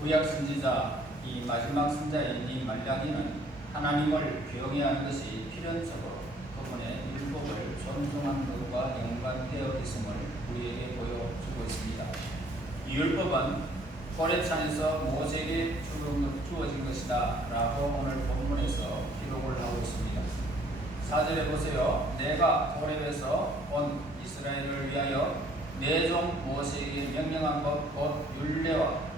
구약 선지자 이 마지막 선자인 이 말라기는 하나님을 경외하는 것이 필연적으로 그분의 율법을 존중하는 것과 연관되어 있음을 우리에게 보여주고 있습니다. 이 율법은 호렙산에서 모세에게 주어진 것이다 라고 오늘 본문에서 기록을 하고 있습니다. 4절에 보세요. 내가 호렙에서 온 이스라엘을 위하여 내 종 모세에게 명령한 것 곧 율례와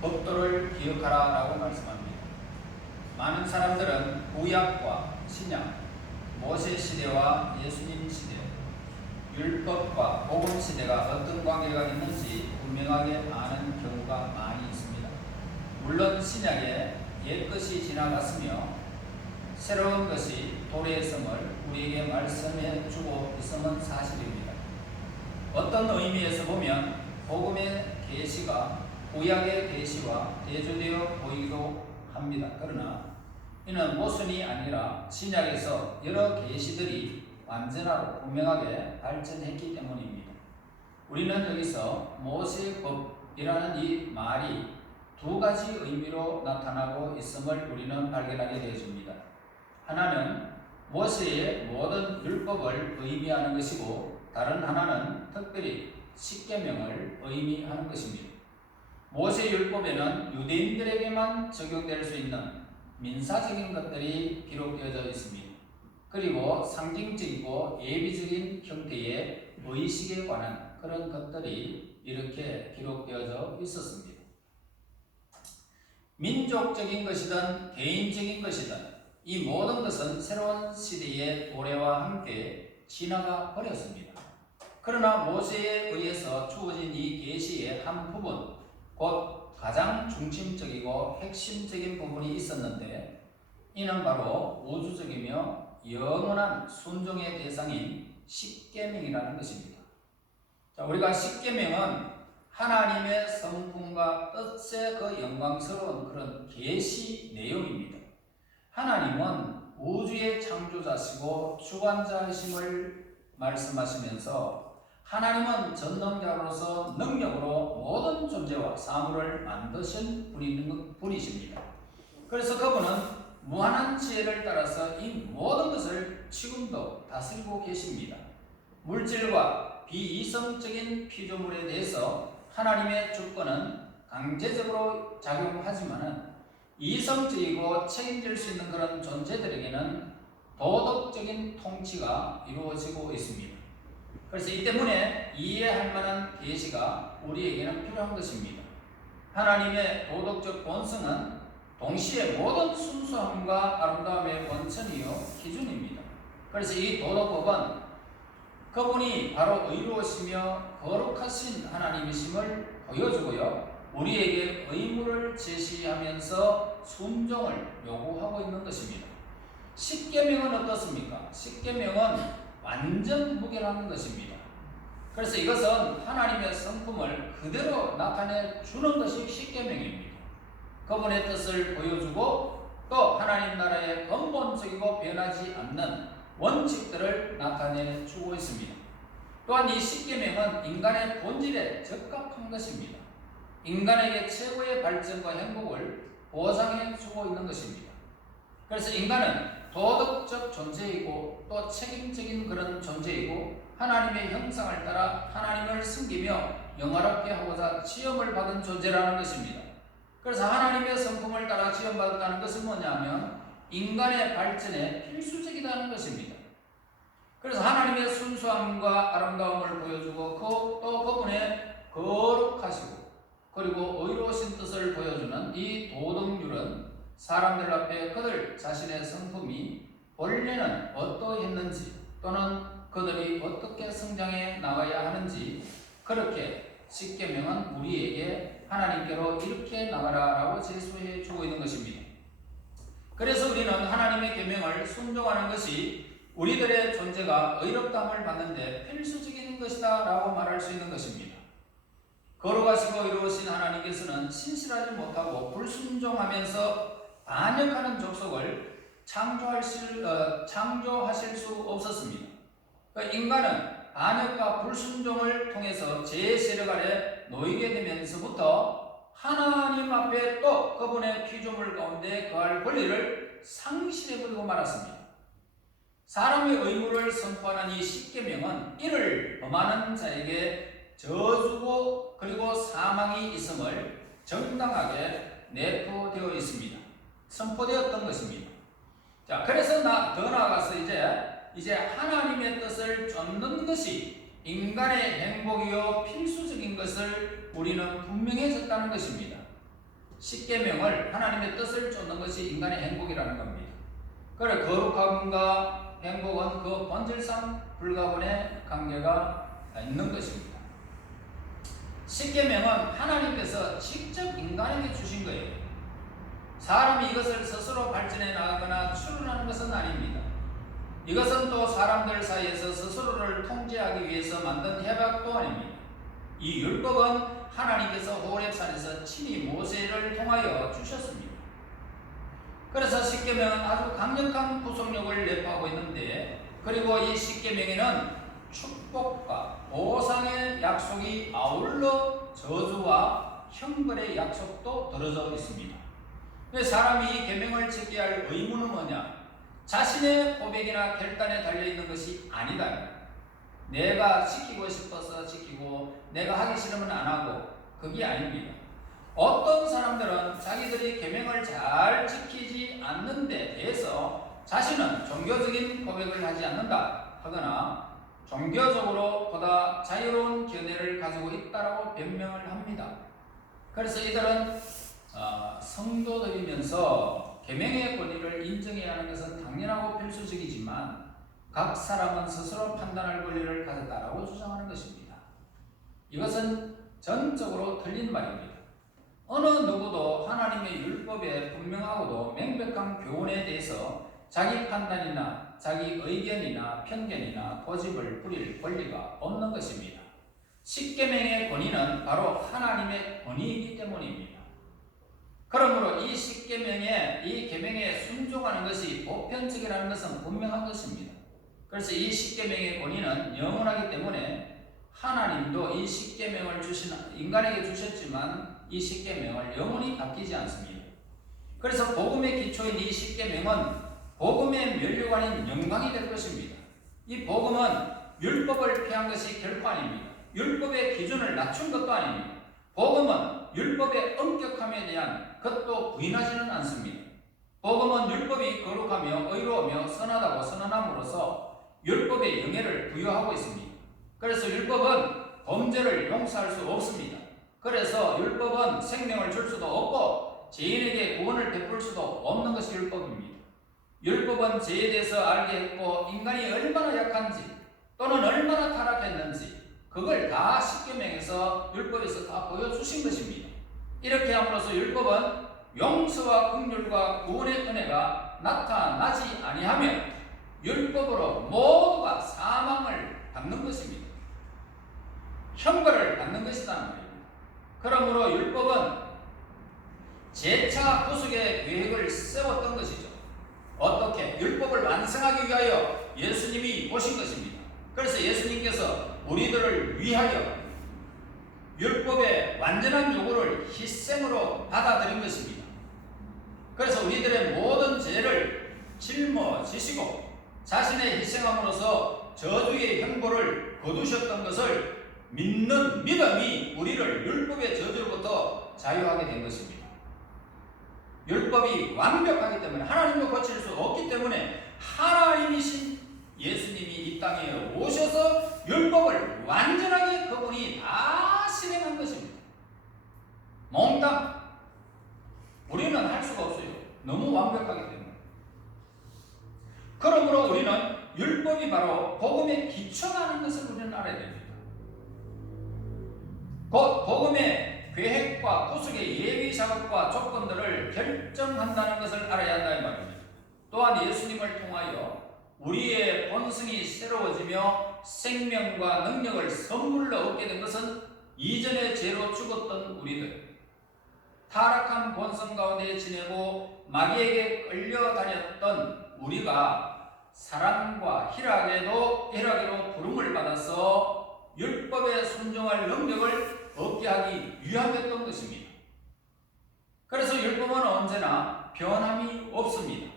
법도를 기억하라 라고 말씀합니다. 많은 사람들은 구약과 신약, 모세 시대와 예수님 시대, 율법과 복음 시대가 어떤 관계가 있는지 분명하게 아는 경우가 많이 있습니다. 물론 신약에 옛것이 지나갔으며 새로운 것이 도래했음을 우리에게 말씀해 주고 있음은 사실입니다. 어떤 의미에서 보면 복음의 계시가 구약의 계시와 대조되어 보이기도 합니다. 그러나 이는 모순이 아니라 신약에서 여러 계시들이 완전하고 분명하게 발전했기 때문입니다. 우리는 여기서 모세법이라는 이 말이 두 가지 의미로 나타나고 있음을 우리는 발견하게 되어집니다. 하나는 모세의 모든 율법을 의미하는 것이고 다른 하나는 특별히 십계명을 의미하는 것입니다. 모세 율법에는 유대인들에게만 적용될 수 있는 민사적인 것들이 기록되어져 있습니다. 그리고 상징적이고 예비적인 형태의 의식에 관한 그런 것들이 이렇게 기록되어져 있었습니다. 민족적인 것이든 개인적인 것이든 이 모든 것은 새로운 시대의 도래와 함께 지나가 버렸습니다. 그러나 모세에 의해서 주어진 이 계시의 한 부분, 곧 가장 중심적이고 핵심적인 부분이 있었는데 이는 바로 우주적이며 영원한 순종의 대상인 십계명이라는 것입니다. 자, 우리가 십계명은 하나님의 성품과 뜻의 그 영광스러운 그런 계시 내용입니다. 하나님은 우주의 창조자시고 주관자이심을 말씀하시면서 하나님은 전능자로서 능력으로 모든 존재와 사물을 만드신 분이십니다. 그래서 그분은 무한한 지혜를 따라서 이 모든 것을 지금도 다스리고 계십니다. 물질과 비이성적인 피조물에 대해서 하나님의 주권은 강제적으로 작용하지만 이성적이고 책임질 수 있는 그런 존재들에게는 도덕적인 통치가 이루어지고 있습니다. 그래서 이 때문에 이해할 만한 계시가 우리에게는 필요한 것입니다. 하나님의 도덕적 본성은 동시에 모든 순수함과 아름다움의 원천이요 기준입니다. 그래서 이 도덕법은 그분이 바로 의로우시며 거룩하신 하나님이심을 보여주고요, 우리에게 의무를 제시하면서 순종을 요구하고 있는 것입니다. 십계명은 어떻습니까? 십계명은 완전 무결한 것입니다. 그래서 이것은 하나님의 성품을 그대로 나타내 주는 것이 십계명입니다. 그분의 뜻을 보여주고 또 하나님 나라의 근본적이고 변하지 않는 원칙들을 나타내 주고 있습니다. 또한 이 십계명은 인간의 본질에 적합한 것입니다. 인간에게 최고의 발전과 행복을 보장해 주고 있는 것입니다. 그래서 인간은 도덕적 존재이고 또 책임적인 그런 존재이고 하나님의 형상을 따라 하나님을 섬기며 영화롭게 하고자 지음을 받은 존재라는 것입니다. 그래서 하나님의 성품을 따라 지음받았다는 것은 뭐냐면 인간의 발전에 필수적이라는 것입니다. 그래서 하나님의 순수함과 아름다움을 보여주고 또 그분의 거룩하시고 그리고 의로우신 뜻을 보여주는 이 도덕률은 사람들 앞에 그들 자신의 성품이 본래는 어떠했는지 또는 그들이 어떻게 성장해 나가야 하는지 그렇게 십계명은 우리에게 하나님께로 이렇게 나가라라고 제시해 주고 있는 것입니다. 그래서 우리는 하나님의 계명을 순종하는 것이 우리들의 존재가 의롭다함을 받는데 필수적인 것이다 라고 말할 수 있는 것입니다. 거룩하시고 이루어진 하나님께서는 신실하지 못하고 불순종하면서 반역하는 족속을 창조하실 수 없었습니다. 인간은 반역과 불순종을 통해서 죄의 세력 아래 놓이게 되면서부터 하나님 앞에 또 그분의 피조물 가운데 거할 권리를 상실해버리고 말았습니다. 사람의 의무를 선포하는 이 십계명은 이를 범하는 자에게 저주고 그리고 사망이 있음을 정당하게 내포되어 있습니다. 선포되었던 것입니다. 자, 그래서 더 나아가서 이제 하나님의 뜻을 쫓는 것이 인간의 행복이요 필수적인 것을 우리는 분명해졌다는 것입니다. 십계명을 하나님의 뜻을 쫓는 것이 인간의 행복이라는 겁니다. 그래 거룩함과 행복은 그 본질상 불가분의 관계가 있는 것입니다. 십계명은 하나님께서 직접 인간에게 주신 거예요. 사람이 이것을 스스로 발전해 나가거나 추론하는 것은 아닙니다. 이것은 또 사람들 사이에서 스스로를 통제하기 위해서 만든 협약도 아닙니다. 이 율법은 하나님께서 호렙산에서 친히 모세를 통하여 주셨습니다. 그래서 십계명은 아주 강력한 구속력을 내포하고 있는데, 그리고 이 십계명에는 축복과 보상의 약속이 아울러 저주와 형벌의 약속도 들어져 있습니다. 사람이 이 계명을 지켜야 할 의무는 뭐냐? 자신의 고백이나 결단에 달려있는 것이 아니다. 내가 지키고 싶어서 지키고 내가 하기 싫으면 안 하고, 그게 아닙니다. 어떤 사람들은 자기들이 계명을 잘 지키지 않는 데 대해서 자신은 종교적인 고백을 하지 않는다 하거나 종교적으로 보다 자유로운 견해를 가지고 있다라고 변명을 합니다. 그래서 이들은 성도들이면서 계명의 권위를 인정해야 하는 것은 당연하고 필수적이지만 각 사람은 스스로 판단할 권리를 가졌다라고 주장하는 것입니다. 이것은 전적으로 틀린 말입니다. 어느 누구도 하나님의 율법에 분명하고도 명백한 교훈에 대해서 자기 판단이나 자기 의견이나 편견이나 고집을 부릴 권리가 없는 것입니다. 십계명의 권위는 바로 하나님의 권위이기 때문입니다. 그러므로 이 십계명에, 이 계명에 순종하는 것이 보편적이라는 것은 분명한 것입니다. 그래서 이 십계명의 권위는 영원하기 때문에 하나님도 이 십계명을 인간에게 주셨지만 이 십계명을 영원히 바뀌지 않습니다. 그래서 복음의 기초인 이 십계명은 복음의 면류가 아닌 영광이 될 것입니다. 이 복음은 율법을 폐한 것이 결코 아닙니다. 율법의 기준을 낮춘 것도 아닙니다. 복음은 율법의 엄격함에 대한 것도 부인하지는 않습니다. 복음은 율법이 거룩하며 의로우며 선하다고 선언함으로써 율법의 영예를 부여하고 있습니다. 그래서 율법은 범죄를 용서할 수 없습니다. 그래서 율법은 생명을 줄 수도 없고 죄인에게 구원을 베풀 수도 없는 것이 율법입니다. 율법은 죄에 대해서 알게 했고 인간이 얼마나 약한지 또는 얼마나 타락했는지 그걸 다 십계명에서 율법에서 다 보여주신 것입니다. 이렇게 함으로써 율법은 용서와 긍휼과 구원의 은혜가 나타나지 아니하면 율법으로 모두가 사망을 받는 것입니다. 형벌을 받는 것이라는 말입니다. 그러므로 율법은 재차 구속의 계획을 세웠던 것이죠. 어떻게? 율법을 완성하기 위하여 예수님이 오신 것입니다. 그래서 예수님께서 우리들을 위하여 율법의 완전한 요구를 희생으로 받아들인 것입니다. 그래서 우리들의 모든 죄를 짊어지시고 자신의 희생함으로써 저주의 형벌을 거두셨던 것을 믿는 믿음이 우리를 율법의 저주로부터 자유하게 된 것입니다. 율법이 완벽하기 때문에 하나님도 고칠 수 없기 때문에 하나님이신 예수님이 이 땅에 오셔서 율법을 완전하게 그분이 다 실행한 것입니다. 몽땅 우리는 할 수가 없어요. 너무 완벽하기 때문에. 그러므로 우리는 율법이 바로 복음의 기초라는 것을 우리는 알아야 됩니다. 곧 복음의 계획과 구속의 예비 작업과 조건들을 결정한다는 것을 알아야 한다 이 말입니다. 또한 예수님을 통하여 우리의 본성이 새로워지며 생명과 능력을 선물로 얻게 된 것은 이전의 죄로 죽었던 우리들, 타락한 본성 가운데 지내고 마귀에게 끌려다녔던 우리가 사랑과 희락에도 부름을 받아서 율법에 순종할 능력을 얻게 하기 위함이었던 것입니다. 그래서 율법은 언제나 변함이 없습니다.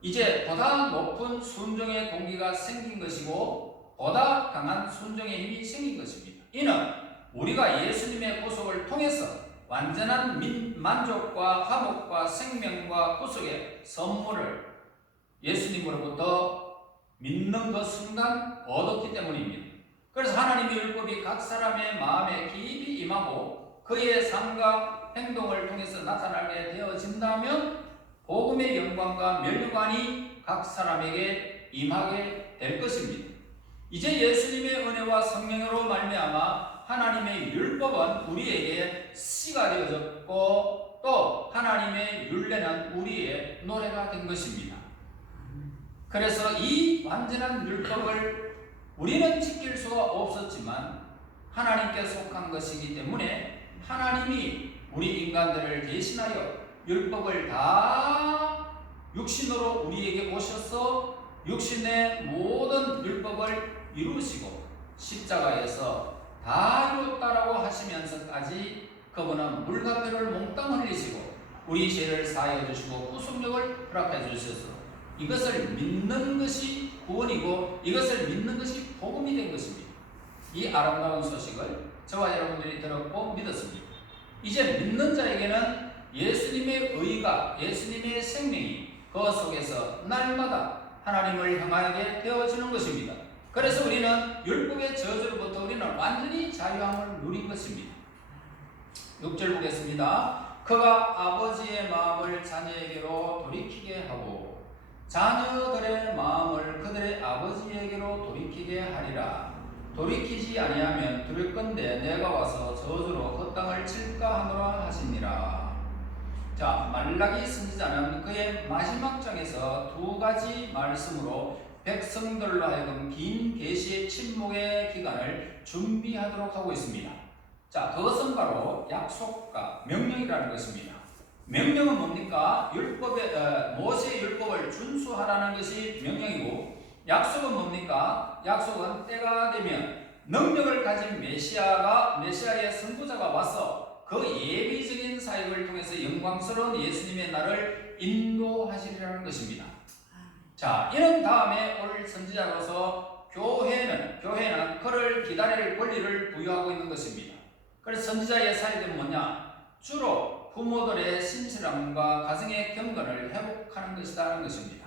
이제 보다 높은 순종의 동기가 생긴 것이고 보다 강한 순종의 힘이 생긴 것입니다. 이는 우리가 예수님의 구속을 통해서 완전한 만족과 화목과 생명과 구속의 선물을 예수님으로부터 믿는 그 순간 얻었기 때문입니다. 그래서 하나님의 율법이 각 사람의 마음에 깊이 임하고 그의 삶과 행동을 통해서 나타나게 되어진다면 복음의 영광과 면류관이 각 사람에게 임하게 될 것입니다. 이제 예수님의 은혜와 성령으로 말미암아 하나님의 율법은 우리에게 씨가 되어졌고 또 하나님의 율례는 우리의 노래가 된 것입니다. 그래서 이 완전한 율법을 우리는 지킬 수가 없었지만 하나님께 속한 것이기 때문에 하나님이 우리 인간들을 대신하여 율법을 다 육신으로 우리에게 오셔서 육신의 모든 율법을 이루시고 십자가에서 다 이뤘다라고 하시면서까지 그분은 물과 뼈를 몽땅 흘리시고 우리 죄를 사하여 주시고 구속력을 허락해 주셔서 이것을 믿는 것이 구원이고 이것을 믿는 것이 복음이 된 것입니다. 이 아름다운 소식을 저와 여러분들이 들었고 믿었습니다. 이제 믿는 자에게는 예수님의 의가, 예수님의 생명이 그 속에서 날마다 하나님을 향하게 되어지는 것입니다. 그래서 우리는 율법의 저주로부터 우리는 완전히 자유함을 누린 것입니다. 6절 보겠습니다. 그가 아버지의 마음을 자녀에게로 돌이키게 하고 자녀들의 마음을 그들의 아버지에게로 돌이키게 하리라. 돌이키지 아니하면 두렵건대 내가 와서 저주로 그 땅을 칠까 하노라 하시니라. 자, 말라기 선지자는 그의 마지막 장에서 두 가지 말씀으로 백성들로 하여금 긴 계시의 침묵의 기간을 준비하도록 하고 있습니다. 자, 그것은 바로 약속과 명령이라는 것입니다. 명령은 뭡니까? 모세의 율법을 준수하라는 것이 명령이고, 약속은 뭡니까? 약속은 때가 되면 능력을 가진 메시아의 선구자가 와서 그 예비적인 사역을 통해서 영광스러운 예수님의 날을 인도하시리라는 것입니다. 자, 이런 다음에 올 선지자로서 교회는 그를 기다릴 권리를 부여하고 있는 것입니다. 그래서 선지자의 사역은 뭐냐? 주로 부모들의 신실함과 가정의 경건을 회복하는 것이라는 것입니다.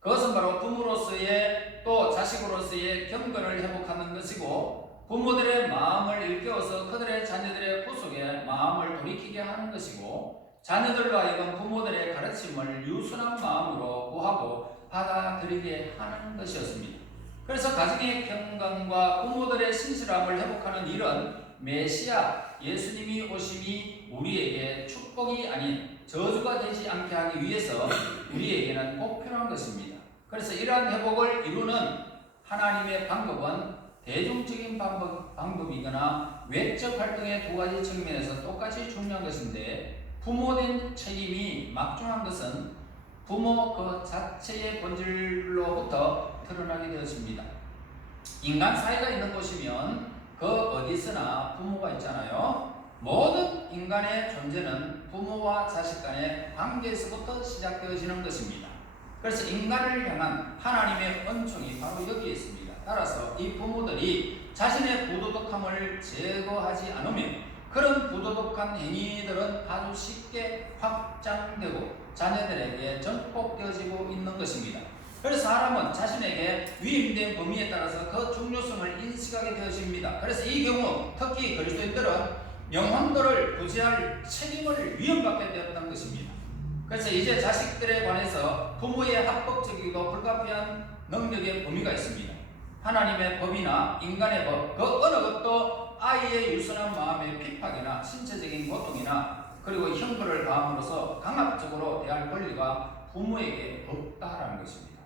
그것은 바로 부모로서의 또 자식으로서의 경건을 회복하는 것이고 부모들의 마음을 일깨워서 그들의 자녀들의 구속에 마음을 돌이키게 하는 것이고 자녀들로 하여금 부모들의 가르침을 유순한 마음으로 구하고 받아들이게 하는 것이었습니다. 그래서 가정의 경건과 부모들의 신실함을 회복하는 일은 메시아 예수님이 오심이 우리에게 축복이 아닌 저주가 되지 않게 하기 위해서 우리에게는 꼭 필요한 것입니다. 그래서 이러한 회복을 이루는 하나님의 방법은 대중적인 방법이거나 외적 활동의 두 가지 측면에서 똑같이 중요한 것인데 부모된 책임이 막중한 것은 부모 그 자체의 본질로부터 드러나게 되었습니다. 인간 사이가 있는 곳이면 그 어디서나 부모가 있잖아요. 모든 인간의 존재는 부모와 자식 간의 관계에서부터 시작되어지는 것입니다. 그래서 인간을 향한 하나님의恩寵이 바로 여기에 있습니다. 따라서 이 부모들이 자신의 부도덕함을 제거하지 않으면 그런 부도덕한 행위들은 아주 쉽게 확장되고 자녀들에게 전폭되어지고 있는 것입니다. 그래서 사람은 자신에게 위임된 범위에 따라서 그 중요성을 인식하게 되어집니다. 그래서 이 경우 특히 그리스도인들은 영혼들을 구제할 책임을 위임받게 되었다는 것입니다. 그래서 이제 자식들에 관해서 부모의 합법적이고 불가피한 능력의 범위가 있습니다. 하나님의 법이나 인간의 법, 그 어느 것도 아이의 유순한 마음의 핍박이나 신체적인 고통이나 그리고 형벌을 가함으로써 강압적으로 대할 권리가 부모에게 없다라는 것입니다.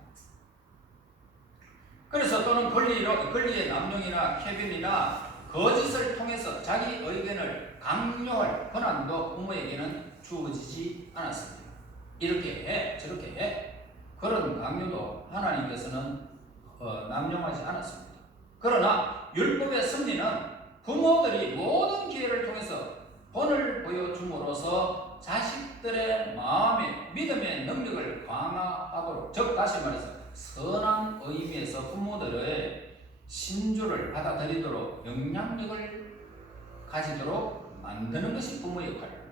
그래서 또는 권리의 남용이나 쾌변이나 거짓을 통해서 자기 의견을 강요할 권한도 부모에게는 주어지지 않았습니다. 이렇게 해, 저렇게 해. 그런 강요도 하나님께서는 남용하지 않았습니다. 그러나 율법의 승리는 부모들이 모든 기회를 통해서 본을 보여줌으로써 자식들의 마음에 믿음의 능력을 강화하도록, 즉 다시 말해서 선한 의미에서 부모들의 신조를 받아들이도록 영향력을 가지도록 만드는 것이 부모 역할입니다.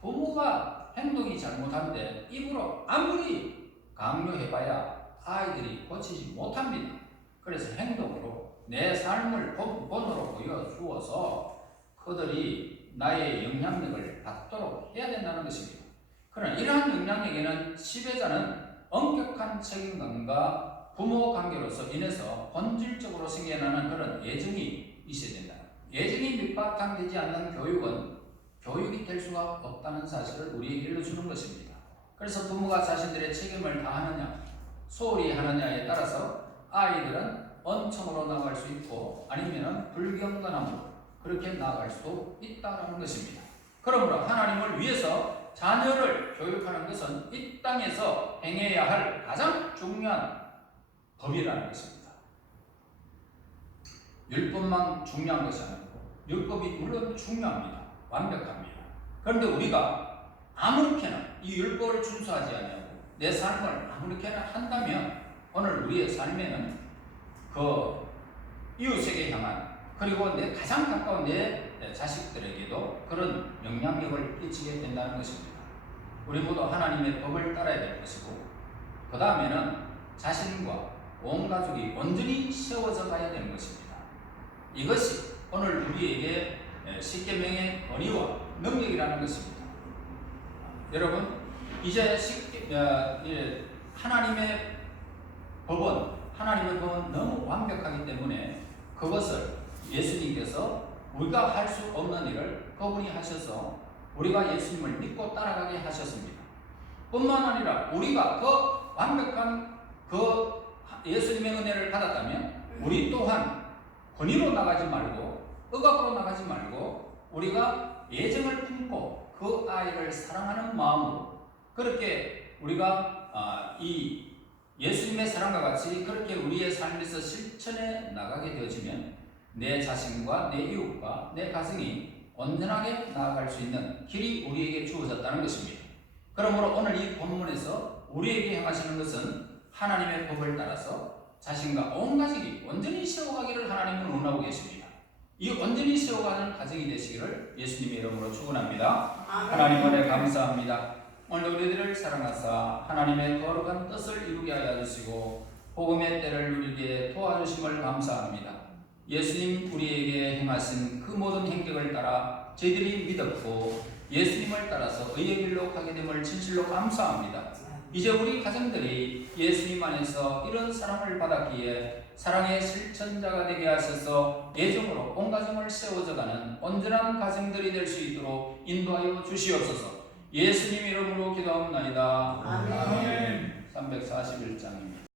부모가 행동이 잘못한데 입으로 아무리 강요해봐야 아이들이 고치지 못합니다. 그래서 행동으로 내 삶을 본으로 보여주어서 그들이 나의 영향력을 받도록 해야 된다는 것입니다. 그러나 이러한 영향력에는 지배자는 엄격한 책임감과 부모 관계로서 인해서 본질적으로 생겨나는 그런 예정이 있어야 된다. 예정이 밑바탕되지 않는 교육은 교육이 될 수가 없다는 사실을 우리에게 일러주는 것입니다. 그래서 부모가 자신들의 책임을 다하느냐 소홀히 하느냐에 따라서 아이들은 언청으로 나아갈 수 있고 아니면 불경건함으로 그렇게 나아갈 수도 있다는 것입니다. 그러므로 하나님을 위해서 자녀를 교육하는 것은 이 땅에서 행해야 할 가장 중요한 법이라는 것입니다. 율법만 중요한 것이 아니고 율법이 물론 중요합니다. 완벽합니다. 그런데 우리가 아무렇게나 이 율법을 준수하지 않냐고 내 삶을 아무렇게나 한다면 오늘 우리의 삶에는 그 이웃에게 향한 그리고 내 가장 가까운 내 자식들에게도 그런 영향력을 끼치게 된다는 것입니다. 우리 모두 하나님의 법을 따라야 될 것이고 그 다음에는 자신과 온 가족이 온전히 세워져 가야 되는 것입니다. 이것이 오늘 우리에게 십계명의 권위와 능력이라는 것입니다. 여러분 이제 하나님의 법은 너무 완벽하기 때문에 그것을 예수님께서 우리가 할 수 없는 일을 그분이 하셔서 우리가 예수님을 믿고 따라가게 하셨습니다. 뿐만 아니라 우리가 그 완벽한 그 예수님의 은혜를 받았다면 우리 또한 권위로 나가지 말고 억압으로 나가지 말고 우리가 애정을 품고 그 아이를 사랑하는 마음으로 그렇게 우리가 이 예수님의 사랑과 같이 그렇게 우리의 삶에서 실천해 나가게 되어지면 내 자신과 내 이웃과 내 가정이 온전하게 나아갈 수 있는 길이 우리에게 주어졌다는 것입니다. 그러므로 오늘 이 본문에서 우리에게 행하시는 것은 하나님의 법을 따라서 자신과 온 가족이 온전히 세워가기를 하나님은 원하고 계십니다. 이 온전히 세워가는 가정이 되시기를 예수님의 이름으로 축원합니다. 하나님 은혜 감사합니다. 오늘 우리들을 사랑하사 하나님의 거룩한 뜻을 이루게 하여 주시고 복음의 때를 누리게 도와주심을 감사합니다. 예수님 우리에게 행하신 그 모든 행적을 따라 저희들이 믿었고 예수님을 따라서 의의 길로 가게 됨을 진실로 감사합니다. 이제 우리 가정들이 예수님 안에서 이런 사랑을 받았기에 사랑의 실천자가 되게 하셔서 애정으로 온 가정을 세워져가는 온전한 가정들이 될 수 있도록 인도하여 주시옵소서. 예수님 이름으로 기도하옵나이다. 아멘. 341장입니다.